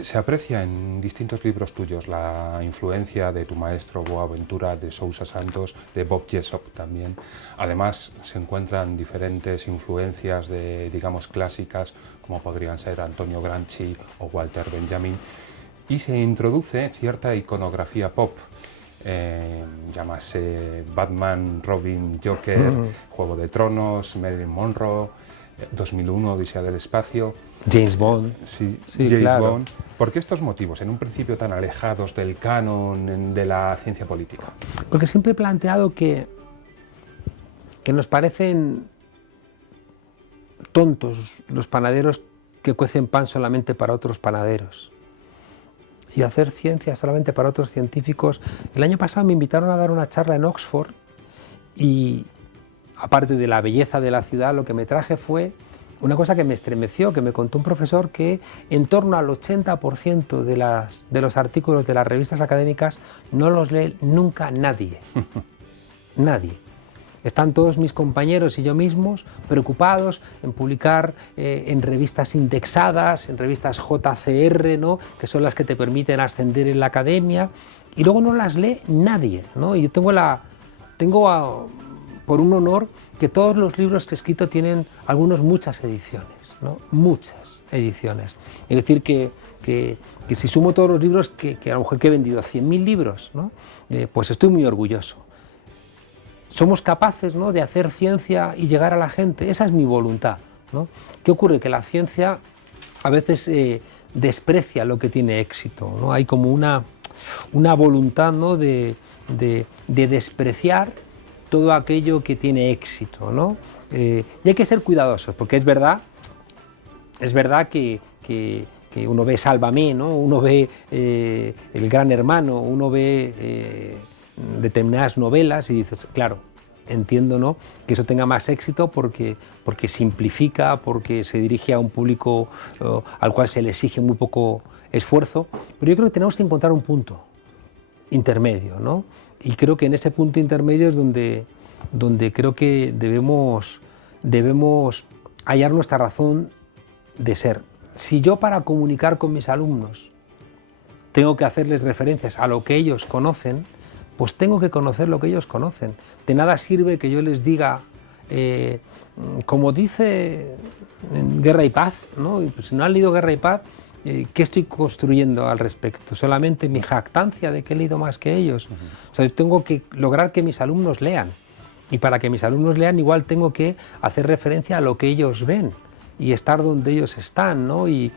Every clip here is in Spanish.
Se aprecia en distintos libros tuyos la influencia de tu maestro Boaventura de Sousa Santos, de Bob Jessop también. Además, se encuentran diferentes influencias de, digamos, clásicas, como podrían ser Antonio Gramsci o Walter Benjamin, y se introduce cierta iconografía pop. Llámase Batman, Robin, Joker, Juego de Tronos, Marilyn Monroe, 2001, Odisea del Espacio. James Bond. Sí, Sí, James claro. Bond. ¿Por qué estos motivos, en un principio tan alejados del canon de la ciencia política? Porque siempre he planteado que nos parecen tontos los panaderos que cuecen pan solamente para otros panaderos y hacer ciencia solamente para otros científicos. El año pasado me invitaron a dar una charla en Oxford y, aparte de la belleza de la ciudad, lo que me traje fue una cosa que me estremeció, que me contó un profesor, que en torno al 80% de los artículos de las revistas académicas no los lee nunca nadie. Nadie. Están todos mis compañeros y yo mismos preocupados en publicar en revistas indexadas, en revistas JCR, ¿no?, que son las que te permiten ascender en la academia, y luego no las lee nadie, ¿no? Y yo tengo por un honor que todos los libros que he escrito tienen muchas ediciones, ¿no? Muchas ediciones. Es decir, que si sumo todos los libros, que a lo mejor que he vendido 100.000 libros, ¿no?, pues estoy muy orgulloso. Somos capaces, ¿no?, de hacer ciencia y llegar a la gente. Esa es mi voluntad, ¿no? ¿Qué ocurre? Que la ciencia a veces desprecia lo que tiene éxito, ¿no? Hay como una voluntad, ¿no?, de despreciar todo aquello que tiene éxito, ¿no? Y hay que ser cuidadosos, porque es verdad que uno ve Sálvame, ¿no?, uno ve El Gran Hermano, uno ve determinadas novelas y dices, claro, entiendo, ¿no?, que eso tenga más éxito porque simplifica, porque se dirige a un público al cual se le exige muy poco esfuerzo, pero yo creo que tenemos que encontrar un punto intermedio, ¿no? Y creo que en ese punto intermedio es donde creo que debemos hallar nuestra razón de ser. Si yo, para comunicar con mis alumnos, tengo que hacerles referencias a lo que ellos conocen, pues tengo que conocer lo que ellos conocen. De nada sirve que yo les diga, como dice en Guerra y Paz, ¿no? Y pues, si no han leído Guerra y Paz, ¿qué estoy construyendo al respecto? Solamente mi jactancia de que he leído más que ellos. O sea, yo tengo que lograr que mis alumnos lean. Y para que mis alumnos lean, igual tengo que hacer referencia a lo que ellos ven y estar donde ellos están, ¿no? Y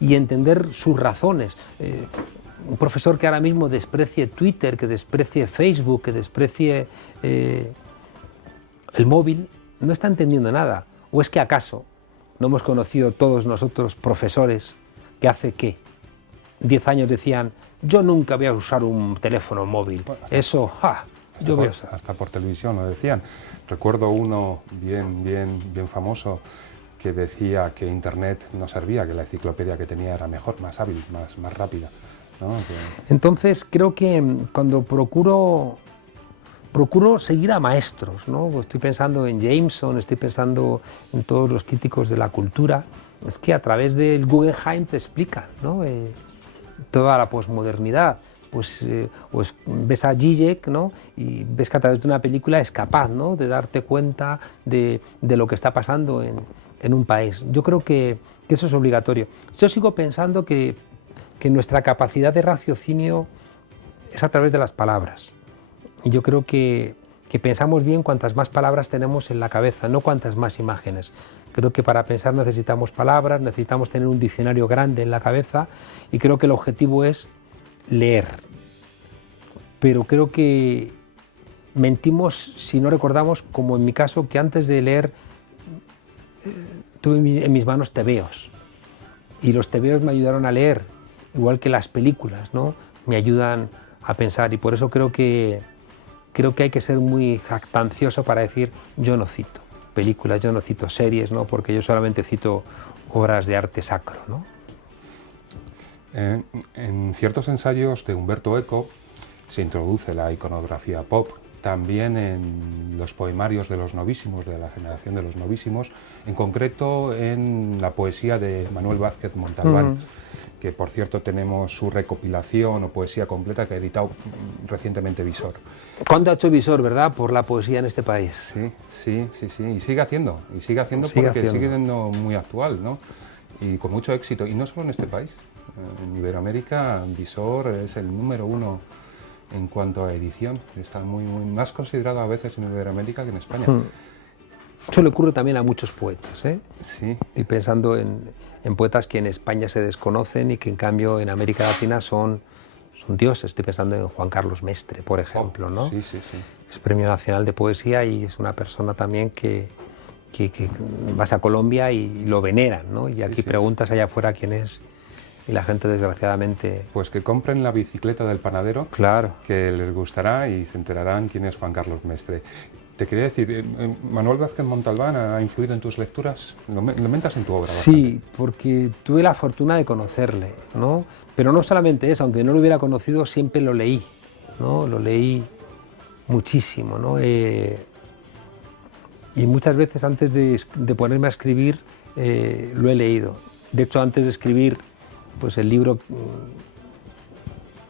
entender sus razones. Un profesor que ahora mismo desprecie Twitter, que desprecie Facebook, que desprecie el móvil, no está entendiendo nada. ¿O es que acaso no hemos conocido todos nosotros profesores que hace, ¿qué?, 10 años decían, yo nunca voy a usar un teléfono móvil? Eso, yo veo eso. Hasta por televisión lo decían. Recuerdo uno bien famoso que decía que Internet no servía, que la enciclopedia que tenía era mejor, más hábil, más rápida, ¿no? Entonces creo que cuando procuro seguir a maestros, ¿no? Estoy pensando en Jameson, estoy pensando en todos los críticos de la cultura, es que a través del Guggenheim te explican, ¿no?, toda la posmodernidad. Pues ves a Zizek, ¿no?, y ves que a través de una película es capaz, ¿no?, de darte cuenta de lo que está pasando en un país. Yo creo que eso es obligatorio. Yo sigo pensando que nuestra capacidad de raciocinio es a través de las palabras. Y yo creo que pensamos bien cuantas más palabras tenemos en la cabeza, no cuantas más imágenes. Creo que para pensar necesitamos palabras, necesitamos tener un diccionario grande en la cabeza, y creo que el objetivo es leer. Pero creo que mentimos si no recordamos, como en mi caso, que antes de leer tuve en mis manos tebeos. Y los tebeos me ayudaron a leer, igual que las películas, ¿no?, me ayudan a pensar. Y por eso creo que hay que ser muy jactancioso para decir, yo no cito películas, yo no cito series, ¿no?, porque yo solamente cito obras de arte sacro, ¿no? En ciertos ensayos de Umberto Eco se introduce la iconografía pop, también en los poemarios de los novísimos, de la generación de los novísimos, en concreto en la poesía de Manuel Vázquez Montalbán, que por cierto tenemos su recopilación o poesía completa que ha editado recientemente Visor. ¿Cuánto ha hecho Visor, verdad, por la poesía en este país? Sí, y sigue haciendo porque sigue siendo muy actual, ¿no? Y con mucho éxito, y no solo en este país. En Iberoamérica Visor es el número 1 en cuanto a edición, está muy más considerado a veces en Iberoamérica que en España. Eso le ocurre también a muchos poetas, ¿eh? Sí. Y pensando en poetas que en España se desconocen y que en cambio en América Latina son dioses. Estoy pensando en Juan Carlos Mestre, por ejemplo, ¿no? Sí. Es Premio Nacional de Poesía y es una persona también que vas a Colombia y lo veneran, ¿no? Y aquí preguntas allá afuera quién es y la gente desgraciadamente... Pues que compren la bicicleta del panadero, claro, que les gustará y se enterarán quién es Juan Carlos Mestre. Te quería decir, ¿Manuel Vázquez Montalbán ha influido en tus lecturas? ¿Lo mentas en tu obra? Sí, bastante. porque tuve la fortuna de conocerle, ¿no? Pero no solamente eso, aunque no lo hubiera conocido, siempre lo leí, ¿no? Lo leí muchísimo, ¿no? Y muchas veces antes de ponerme a escribir lo he leído. De hecho, antes de escribir pues el libro,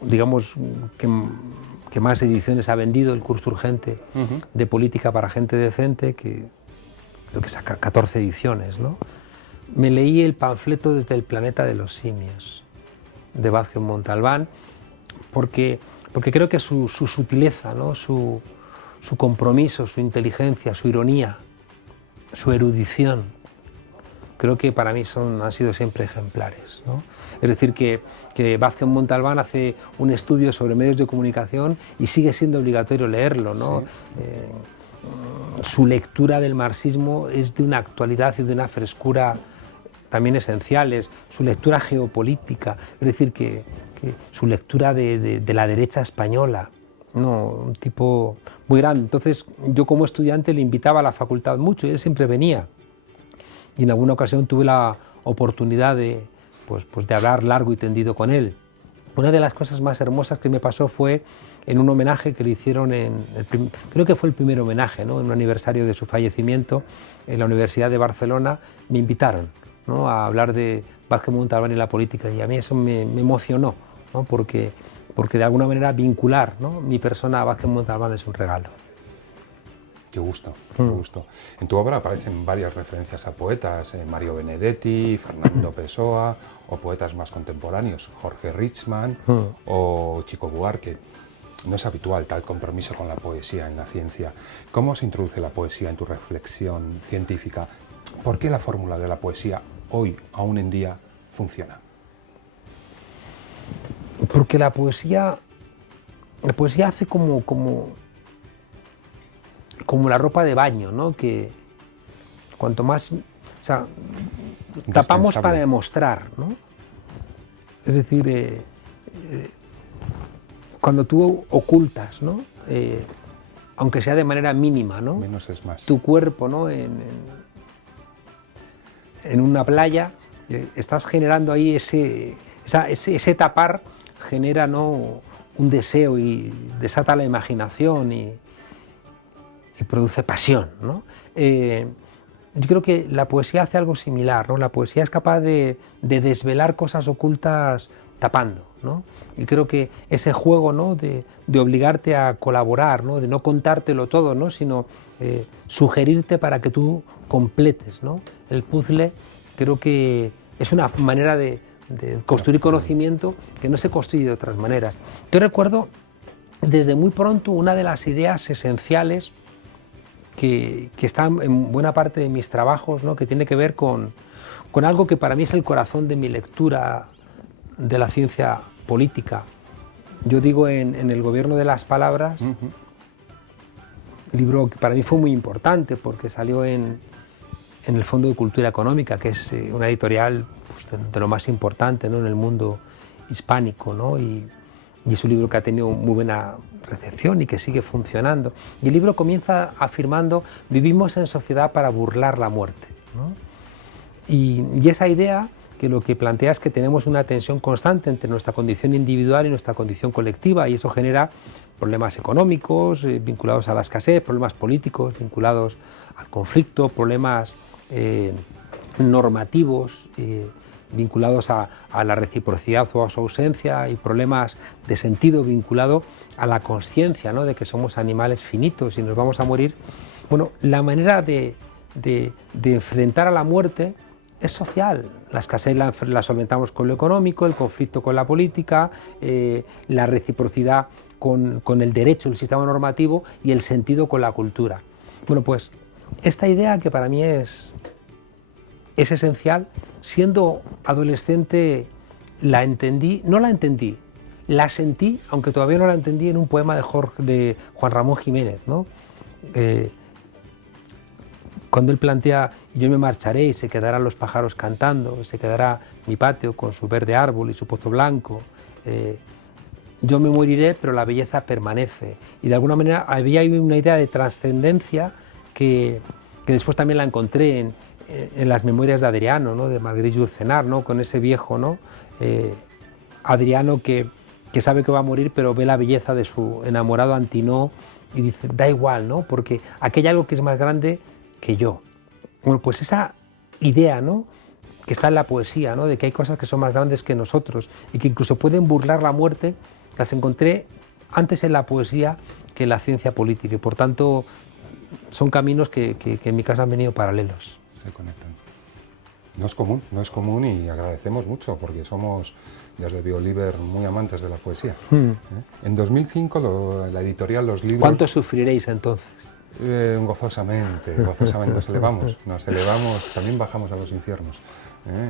digamos, que más ediciones ha vendido, El curso urgente de política para gente decente, que creo que saca 14 ediciones, ¿no? Me leí el panfleto Desde el planeta de los simios, de Vázquez Montalbán, porque creo que su sutileza, ¿no? su compromiso, su inteligencia, su ironía, su erudición, creo que para mí han sido siempre ejemplares, ¿no? Es decir, que Vázquez Montalbán hace un estudio sobre medios de comunicación y sigue siendo obligatorio leerlo, ¿no? Sí. Su lectura del marxismo es de una actualidad y de una frescura también esenciales, su lectura geopolítica, es decir, que su lectura de la derecha española, ¿no? Un tipo muy grande. Entonces, yo como estudiante le invitaba a la facultad mucho y él siempre venía. Y en alguna ocasión tuve la oportunidad de hablar largo y tendido con él. Una de las cosas más hermosas que me pasó fue en un homenaje que le hicieron, creo que fue el primer homenaje, ¿no? En un aniversario de su fallecimiento, en la Universidad de Barcelona, me invitaron, ¿no? A hablar de Vázquez Montalbán y la política, y a mí eso me emocionó, ¿no? Porque de alguna manera vincular, ¿no? Mi persona a Vázquez Montalbán es un regalo. Qué gusto, qué gusto. En tu obra aparecen varias referencias a poetas, Mario Benedetti, Fernando Pessoa, o poetas más contemporáneos, Jorge Richman o Chico Buarque. No es habitual tal compromiso con la poesía en la ciencia. ¿Cómo se introduce la poesía en tu reflexión científica? ¿Por qué la fórmula de la poesía hoy, aún en día, funciona? Porque la poesía hace como la ropa de baño, ¿no? Que cuanto más, o sea, tapamos para demostrar, ¿no? Es decir, cuando tú ocultas, ¿no? Aunque sea de manera mínima, ¿no? Menos es más. Tu cuerpo, ¿no? En una playa, estás generando ahí ese tapar, genera, ¿no? Un deseo y desata la imaginación y produce pasión, ¿no? Yo creo que la poesía hace algo similar, ¿no? La poesía es capaz de desvelar cosas ocultas tapando, ¿no? Y creo que ese juego, ¿no? de obligarte a colaborar, ¿no? De no contártelo todo, ¿no? Sino sugerirte para que tú completes, ¿no? El puzzle, creo que es una manera de construir conocimiento que no se construye de otras maneras. Yo recuerdo desde muy pronto una de las ideas esenciales que está en buena parte de mis trabajos, ¿no? Que tiene que ver con algo que para mí es el corazón de mi lectura de la ciencia política. Yo digo en El gobierno de las palabras, libro que para mí fue muy importante porque salió en el Fondo de Cultura Económica, que es una editorial pues, de lo más importante, ¿no? En el mundo hispánico, ¿no? Y es un libro que ha tenido muy buena recepción y que sigue funcionando. Y el libro comienza afirmando: vivimos en sociedad para burlar la muerte, ¿no? Y esa idea, que lo que plantea es que tenemos una tensión constante entre nuestra condición individual y nuestra condición colectiva, y eso genera problemas económicos vinculados a la escasez, problemas políticos vinculados al conflicto, problemas normativos vinculados a la reciprocidad o a su ausencia y problemas de sentido vinculado a la consciencia, ¿no?, de que somos animales finitos y nos vamos a morir. Bueno, la manera de enfrentar a la muerte es social. La escasez la solventamos con lo económico, el conflicto con la política, la reciprocidad con el derecho, el sistema normativo, y el sentido con la cultura. Bueno, pues esta idea, que para mí es esencial, siendo adolescente la entendí, no la entendí, la sentí, aunque todavía no la entendí, en un poema de Juan Ramón Jiménez, ¿no? Cuando él plantea: yo me marcharé y se quedarán los pájaros cantando, se quedará mi patio con su verde árbol y su pozo blanco, yo me moriré pero la belleza permanece. Y de alguna manera había ahí una idea de trascendencia que después también la encontré en las memorias de Adriano, ¿no?, de Marguerite Yourcenar, ¿no?, con ese viejo, ¿no?, Adriano que sabe que va a morir pero ve la belleza de su enamorado Antinous y dice: da igual, ¿no?, porque aquí hay algo que es más grande que yo. Bueno, pues esa idea, ¿no?, que está en la poesía, ¿no?, de que hay cosas que son más grandes que nosotros y que incluso pueden burlar la muerte, las encontré antes en la poesía que en la ciencia política, y por tanto son caminos que en mi caso han venido paralelos. Se conectan. No es común y agradecemos mucho, porque somos, desde BioLiber, muy amantes de la poesía. En 2005 la editorial Los Libros... ¿Cuánto sufriréis entonces? Gozosamente, nos elevamos, también bajamos a los infiernos,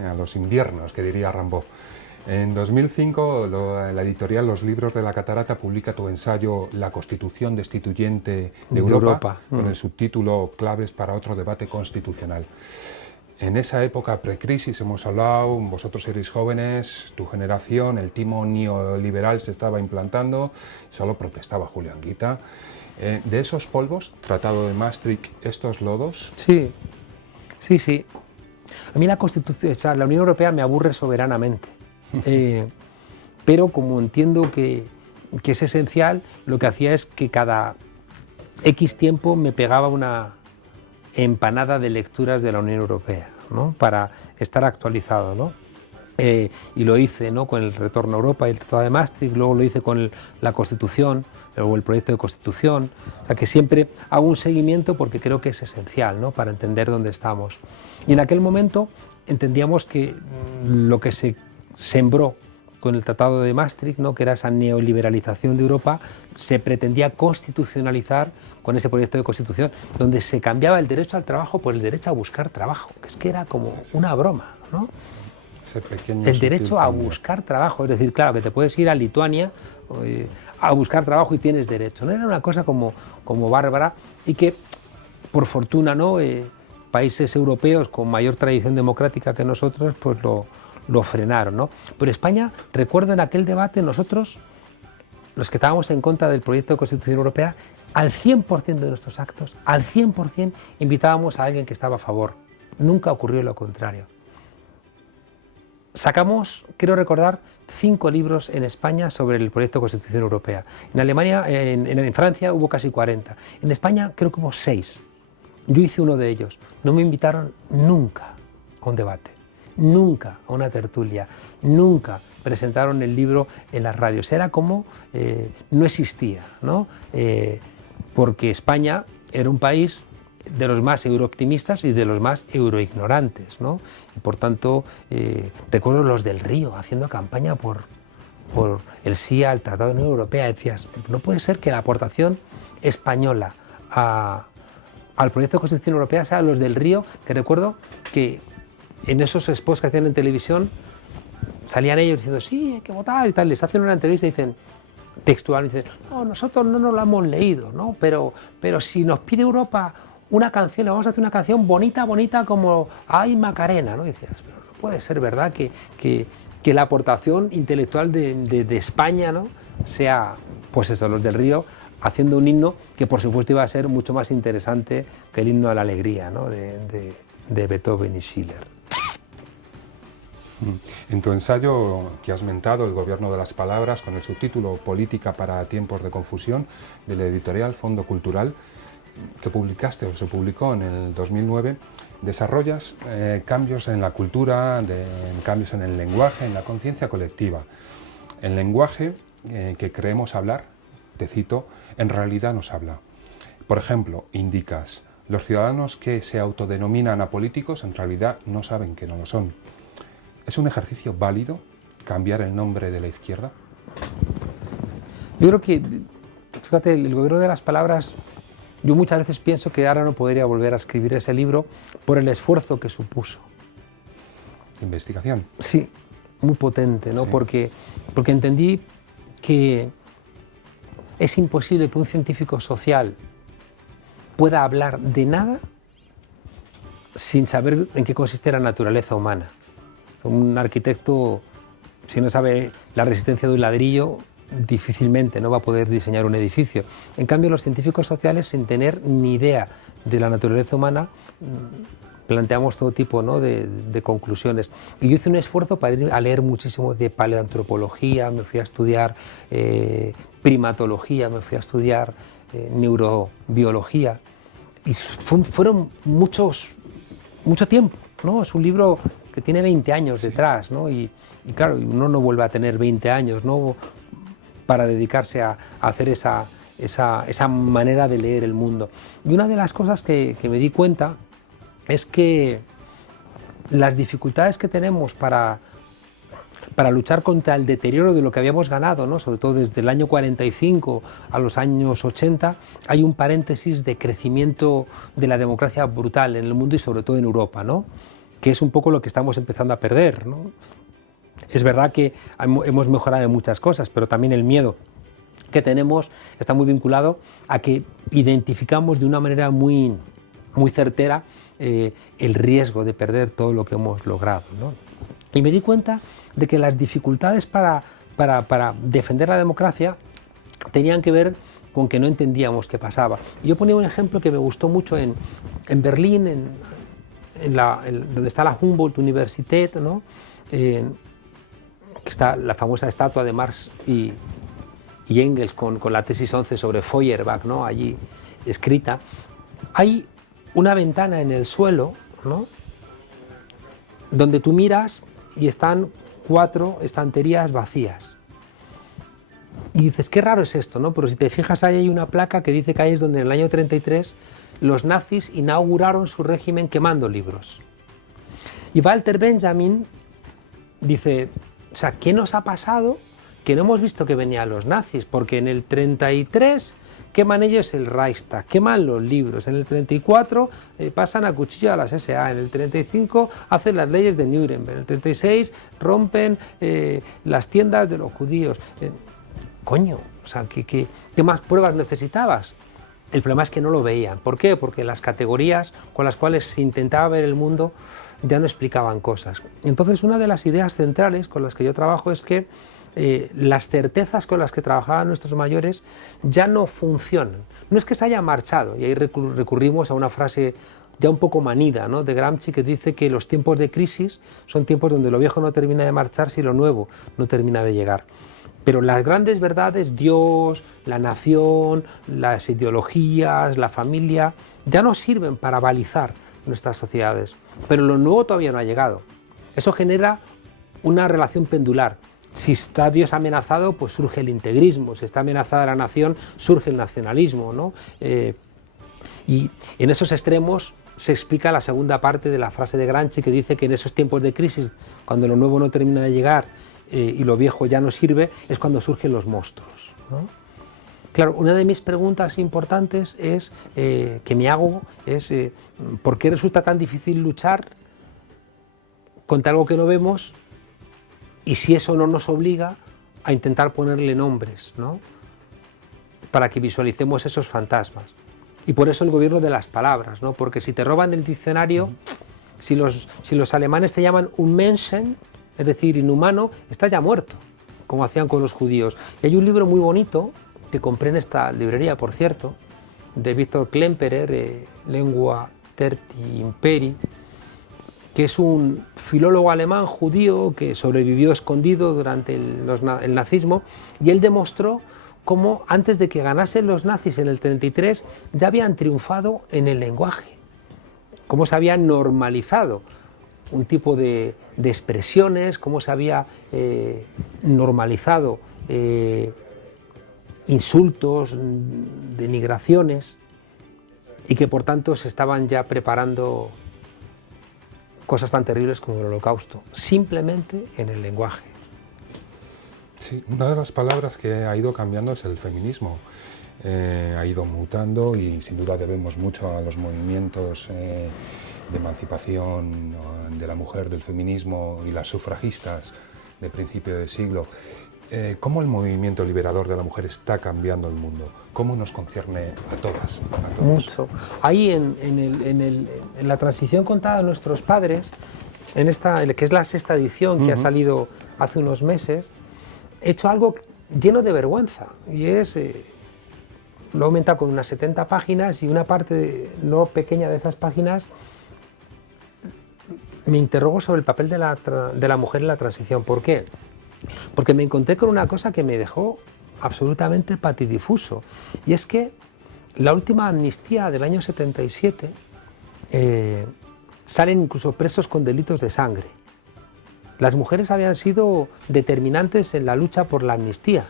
a los inviernos, que diría Rimbaud. En 2005 la editorial Los Libros de la Catarata publica tu ensayo La Constitución Destituyente de Europa, con el subtítulo Claves para otro debate constitucional. En esa época precrisis hemos hablado, vosotros erais jóvenes, tu generación, el timo neoliberal se estaba implantando, solo protestaba Julián Guita. De esos polvos, Tratado de Maastricht, estos lodos... Sí. A mí la Constitución, o sea, la Unión Europea me aburre soberanamente, pero como entiendo que es esencial, lo que hacía es que cada X tiempo me pegaba una empanada de lecturas de la Unión Europea, ¿no?, para estar actualizado, ¿no? Y lo hice, ¿no?, con el retorno a Europa y el Tratado de Maastricht, luego lo hice con la Constitución, o el proyecto de Constitución, o sea, que siempre hago un seguimiento porque creo que es esencial, ¿no?, para entender dónde estamos. Y en aquel momento entendíamos que lo que se sembró con el Tratado de Maastricht, ¿no?, que era esa neoliberalización de Europa, se pretendía constitucionalizar con ese proyecto de Constitución, donde se cambiaba el derecho al trabajo por el derecho a buscar trabajo, que es que era como una broma, ¿no? El derecho a buscar trabajo, es decir, claro, que te puedes ir a Lituania a buscar trabajo y tienes derecho, ¿no? Era una cosa como bárbara, y que, por fortuna, ¿no?, países europeos con mayor tradición democrática que nosotros, pues lo frenaron, ¿no? Pero España, recuerdo en aquel debate, nosotros, los que estábamos en contra del proyecto de Constitución Europea, al 100% de nuestros actos, al 100% invitábamos a alguien que estaba a favor. Nunca ocurrió lo contrario. Sacamos, quiero recordar, 5 libros en España sobre el proyecto de Constitución Europea. En Alemania, en Francia hubo casi 40. En España creo que hubo 6. Yo hice uno de ellos. No me invitaron nunca a un debate, nunca a una tertulia, nunca presentaron el libro en las radios. Era como no existía, ¿no? Porque España era un país de los más eurooptimistas y de los más euroignorantes, ¿no? Y por tanto, recuerdo los del Río haciendo campaña por el sí al Tratado de la Unión Europea. Decías, no puede ser que la aportación española al proyecto de Constitución Europea sea los del Río, que recuerdo que en esos spots que hacían en televisión salían ellos diciendo, sí, hay que votar y tal, les hacen una entrevista y dicen, textual, y dicen, no, nosotros no nos lo hemos leído, ¿no? Pero si nos pide Europa una canción, le vamos a hacer una canción bonita, bonita como Ay Macarena, ¿no? Y dices, pero no puede ser verdad que la aportación intelectual de España, ¿no?, sea, pues eso, los del Río, haciendo un himno que por supuesto iba a ser mucho más interesante que el himno a la alegría, ¿no?, de Beethoven y Schiller. En tu ensayo que has mentado, El gobierno de las palabras, con el subtítulo Política para tiempos de confusión, de la editorial Fondo Cultural, que publicaste o se publicó en el 2009, desarrollas cambios en la cultura, cambios en el lenguaje, en la conciencia colectiva. El lenguaje que creemos hablar, te cito, en realidad nos habla. Por ejemplo, indicas, los ciudadanos que se autodenominan apolíticos en realidad no saben que no lo son. ¿Es un ejercicio válido cambiar el nombre de la izquierda? Yo creo que, fíjate, el gobierno de las palabras, yo muchas veces pienso que ahora no podría volver a escribir ese libro por el esfuerzo que supuso. ¿Investigación? Sí, muy potente, ¿no? Sí. Porque entendí que es imposible que un científico social pueda hablar de nada sin saber en qué consiste la naturaleza humana. Un arquitecto, si no sabe la resistencia de un ladrillo, difícilmente no va a poder diseñar un edificio. En cambio, los científicos sociales, sin tener ni idea de la naturaleza humana, planteamos todo tipo, ¿no?, de conclusiones. Y yo hice un esfuerzo para ir a leer muchísimo de paleoantropología, me fui a estudiar primatología, me fui a estudiar neurobiología. Y fueron mucho tiempo, ¿no? Es un libro que tiene 20 años detrás, ¿no? Y claro, uno no vuelve a tener 20 años, ¿no?, para dedicarse a hacer esa manera de leer el mundo. Y una de las cosas que me di cuenta es que las dificultades que tenemos para luchar contra el deterioro de lo que habíamos ganado, ¿no?, sobre todo desde el año 45 a los años 80, hay un paréntesis de crecimiento de la democracia brutal en el mundo y sobre todo en Europa, ¿no?, que es un poco lo que estamos empezando a perder, ¿no? Es verdad que hemos mejorado en muchas cosas, pero también el miedo que tenemos está muy vinculado a que identificamos de una manera muy certera el riesgo de perder todo lo que hemos logrado, ¿no? Y me di cuenta de que las dificultades para defender la democracia tenían que ver con que no entendíamos qué pasaba. Y yo ponía un ejemplo que me gustó mucho en Berlín, donde está la Humboldt Universität, ¿no?, que está la famosa estatua de Marx y Engels con la tesis 11 sobre Feuerbach, ¿no?, allí escrita. Hay una ventana en el suelo, ¿no?, donde tú miras y están 4 estanterías vacías. Y dices, qué raro es esto, ¿no? Pero si te fijas, ahí hay una placa que dice que ahí es donde en el año 33 los nazis inauguraron su régimen quemando libros. Y Walter Benjamin dice, o sea, ¿qué nos ha pasado que no hemos visto que venían los nazis? Porque en el 33 queman ellos el Reichstag, queman los libros, en el 34 pasan a cuchillo a las SA, en el 35 hacen las leyes de Nuremberg, en el 36 rompen las tiendas de los judíos. Coño, o sea, ¿qué más pruebas necesitabas? El problema es que no lo veían. ¿Por qué? Porque las categorías con las cuales se intentaba ver el mundo ya no explicaban cosas. Entonces, una de las ideas centrales con las que yo trabajo es que las certezas con las que trabajaban nuestros mayores ya no funcionan. No es que se haya marchado, y ahí recurrimos a una frase ya un poco manida, ¿no?, de Gramsci, que dice que los tiempos de crisis son tiempos donde lo viejo no termina de marcharse y lo nuevo no termina de llegar. Pero las grandes verdades, Dios, la nación, las ideologías, la familia, ya no sirven para balizar nuestras sociedades. Pero lo nuevo todavía no ha llegado. Eso genera una relación pendular. Si está Dios amenazado, pues surge el integrismo. Si está amenazada la nación, surge el nacionalismo, ¿no? Y en esos extremos se explica la segunda parte de la frase de Gramsci, que dice que en esos tiempos de crisis, cuando lo nuevo no termina de llegar y lo viejo ya no sirve, es cuando surgen los monstruos, ¿no? Claro, una de mis preguntas importantes es, que me hago es ¿por qué resulta tan difícil luchar contra algo que no vemos? Y si eso no nos obliga a intentar ponerle nombres, ¿no?, para que visualicemos esos fantasmas. Y por eso el gobierno de las palabras, ¿no? Porque si te roban el diccionario, si los alemanes te llaman Unmenschen, es decir, inhumano, estás ya muerto, como hacían con los judíos. Y hay un libro muy bonito, que compré en esta librería, por cierto, de Viktor Klemperer, Lengua Terti Imperi, que es un filólogo alemán judío que sobrevivió escondido durante el nazismo, y él demostró cómo antes de que ganasen los nazis en el 33 ya habían triunfado en el lenguaje, cómo se había normalizado un tipo de expresiones, cómo se había normalizado insultos, denigraciones, y que por tanto se estaban ya preparando cosas tan terribles como el Holocausto, simplemente en el lenguaje. Sí, una de las palabras que ha ido cambiando es el feminismo. Ha ido mutando y sin duda debemos mucho a los movimientos de emancipación de la mujer, del feminismo y las sufragistas de principio de siglo. ¿Cómo el movimiento liberador de la mujer está cambiando el mundo? ¿Cómo nos concierne a todas? A todos? Mucho. Ahí en la transición contada de nuestros padres, que es la 6ª edición que ha salido hace unos meses, he hecho algo lleno de vergüenza, y es, lo he aumentado con unas 70 páginas, y una parte no pequeña de esas páginas me interrogo sobre el papel de la mujer en la transición. ¿Por qué? Porque me encontré con una cosa que me dejó absolutamente patidifuso, y es que la última amnistía del año 77 salen incluso presos con delitos de sangre. Las mujeres habían sido determinantes en la lucha por la amnistía,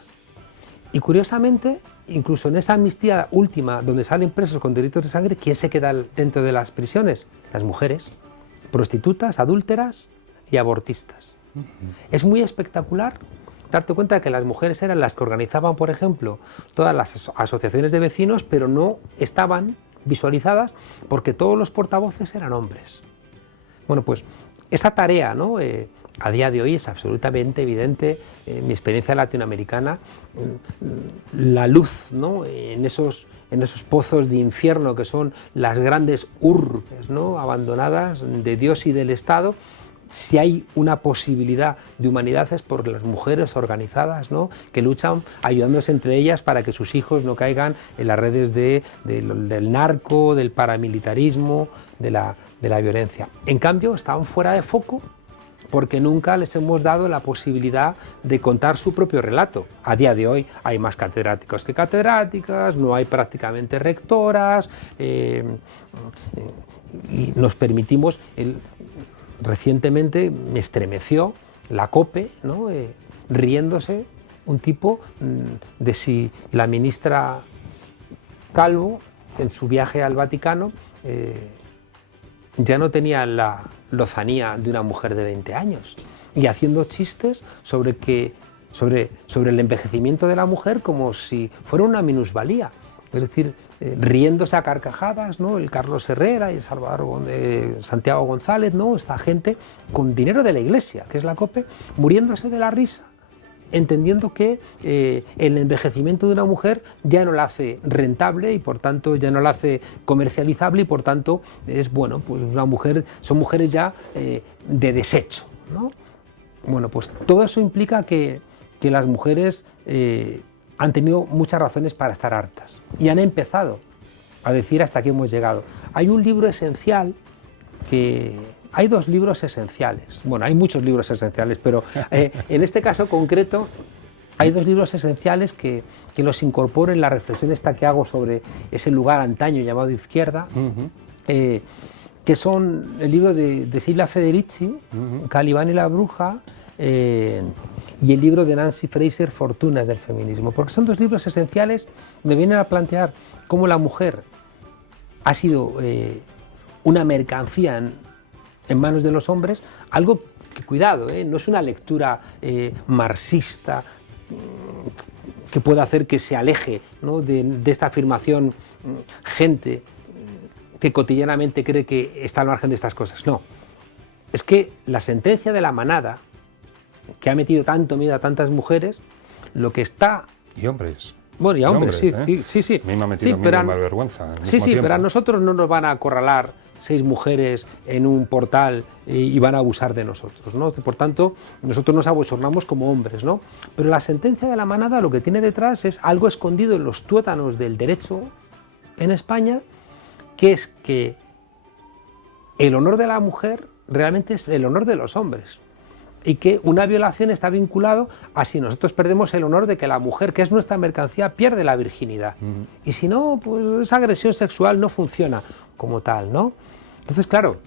y curiosamente, incluso en esa amnistía última donde salen presos con delitos de sangre, ¿quién se queda dentro de las prisiones? Las mujeres, prostitutas, adúlteras y abortistas. Es muy espectacular darte cuenta de que las mujeres eran las que organizaban, por ejemplo, todas las asociaciones de vecinos, pero no estaban visualizadas porque todos los portavoces eran hombres. Bueno, pues esa tarea, ¿no? A día de hoy es absolutamente evidente, en mi experiencia latinoamericana, la luz, ¿no? en esos pozos de infierno que son las grandes urbes, ¿no? abandonadas de Dios y del Estado. Si hay una posibilidad de humanidad es por las mujeres organizadas, ¿no? que luchan ayudándose entre ellas para que sus hijos no caigan en las redes del narco, del paramilitarismo, de la violencia. En cambio, estaban fuera de foco porque nunca les hemos dado la posibilidad de contar su propio relato. A día de hoy hay más catedráticos que catedráticas, no hay prácticamente rectoras, y nos permitimos... Recientemente me estremeció la COPE, ¿no? Riéndose un tipo de si la ministra Calvo, en su viaje al Vaticano, ya no tenía la lozanía de una mujer de 20 años, y haciendo chistes sobre el envejecimiento de la mujer como si fuera una minusvalía. Es decir, riéndose a carcajadas, ¿no? El Carlos Herrera y el Santiago González, ¿no? Esta gente con dinero de la Iglesia, que es la COPE, muriéndose de la risa, entendiendo que el envejecimiento de una mujer ya no la hace rentable y por tanto ya no la hace comercializable, y por tanto es, bueno, pues son mujeres ya de desecho, ¿no? Bueno, pues todo eso implica que las mujeres han tenido muchas razones para estar hartas y han empezado a decir hasta aquí hemos llegado. Hay un libro esencial hay 2 libros esenciales, bueno, hay muchos libros esenciales, pero en este caso concreto hay 2 libros esenciales que los incorporo en la reflexión esta que hago sobre ese lugar antaño llamado izquierda, que son el libro de Silvia Federici, Calibán y la bruja, y el libro de Nancy Fraser, Fortunas del feminismo, porque son 2 libros esenciales donde vienen a plantear cómo la mujer ha sido una mercancía en manos de los hombres, algo que, cuidado, no es una lectura marxista que pueda hacer que se aleje, ¿no? de esta afirmación gente que cotidianamente cree que está al margen de estas cosas. No, es que la sentencia de la manada, que ha metido tanto miedo a tantas mujeres, lo que está... Y hombres. Bueno, y a hombres, sí. A mí me ha metido miedo y más vergüenza. Sí, pero a nosotros no nos van a acorralar 6 mujeres en un portal y van a abusar de nosotros, ¿no? Por tanto, nosotros nos abochornamos como hombres, ¿no? Pero la sentencia de la manada lo que tiene detrás es algo escondido en los tuétanos del derecho en España, que es que el honor de la mujer realmente es el honor de los hombres. Y que una violación está vinculado a si nosotros perdemos el honor de que la mujer, que es nuestra mercancía, pierde la virginidad. Y si no, pues esa agresión sexual no funciona como tal, ¿no? Entonces, claro,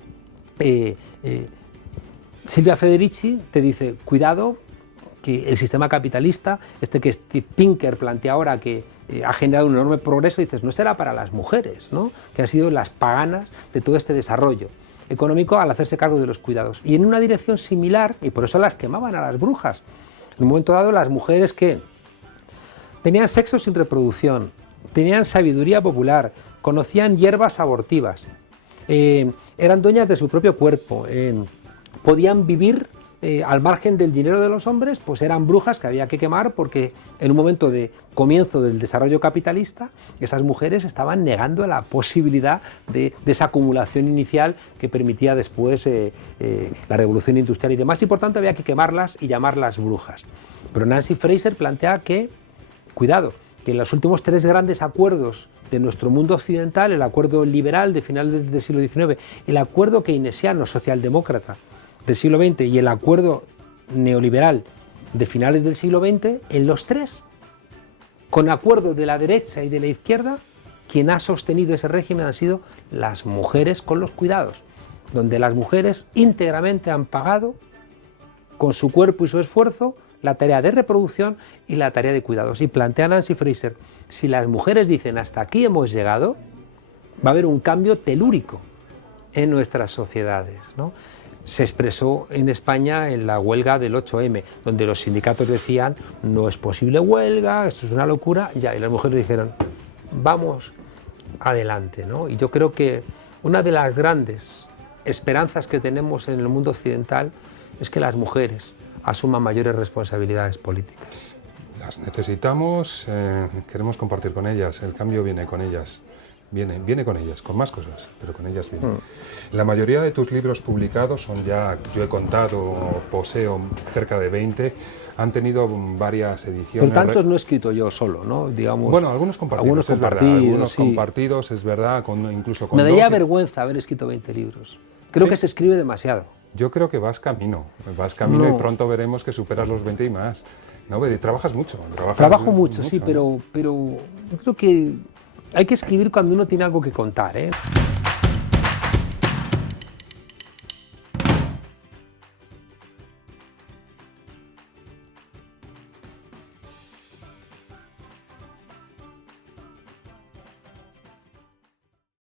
Silvia Federici te dice, cuidado, que el sistema capitalista, que Steve Pinker plantea ahora que ha generado un enorme progreso, dices, no será para las mujeres, ¿no? Que han sido las paganas de todo este desarrollo económico al hacerse cargo de los cuidados. Y en una dirección similar, y por eso las quemaban a las brujas. En un momento dado, las mujeres que tenían sexo sin reproducción, tenían sabiduría popular, conocían hierbas abortivas, eran dueñas de su propio cuerpo, podían vivir al margen del dinero de los hombres, pues eran brujas que había que quemar porque en un momento de comienzo del desarrollo capitalista, esas mujeres estaban negando la posibilidad de esa acumulación inicial que permitía después la revolución industrial y demás, y por tanto había que quemarlas y llamarlas brujas. Pero Nancy Fraser plantea que, cuidado, que en los últimos 3 grandes acuerdos de nuestro mundo occidental, el acuerdo liberal de finales del siglo XIX, el acuerdo keynesiano socialdemócrata del siglo XX y el acuerdo neoliberal de finales del siglo XX, en los 3, con acuerdo de la derecha y de la izquierda, quien ha sostenido ese régimen han sido las mujeres con los cuidados, donde las mujeres íntegramente han pagado con su cuerpo y su esfuerzo la tarea de reproducción y la tarea de cuidados. Y plantea Nancy Fraser, si las mujeres dicen hasta aquí hemos llegado, va a haber un cambio telúrico en nuestras sociedades, ¿no? Se expresó en España en la huelga del 8M, donde los sindicatos decían, no es posible huelga, esto es una locura, ya, y las mujeres dijeron, vamos adelante, ¿no? Y yo creo que una de las grandes esperanzas que tenemos en el mundo occidental es que las mujeres asuman mayores responsabilidades políticas. Las necesitamos, queremos compartir con ellas, el cambio viene con ellas. Viene con ellas, con más cosas, pero con ellas viene. La mayoría de tus libros publicados son ya, yo he contado, poseo cerca de 20, han tenido varias ediciones. Pero tantos no he escrito yo solo, ¿no? Digamos, bueno, algunos compartidos, es verdad, algunos compartidos, es verdad, incluso con me daría 12. vergüenza haber escrito 20 libros. Creo que se escribe demasiado. Yo creo que vas camino y pronto veremos que superas los 20 y más. No, trabajas mucho. Trabajo mucho, sí, pero yo creo que hay que escribir cuando uno tiene algo que contar, ¿eh?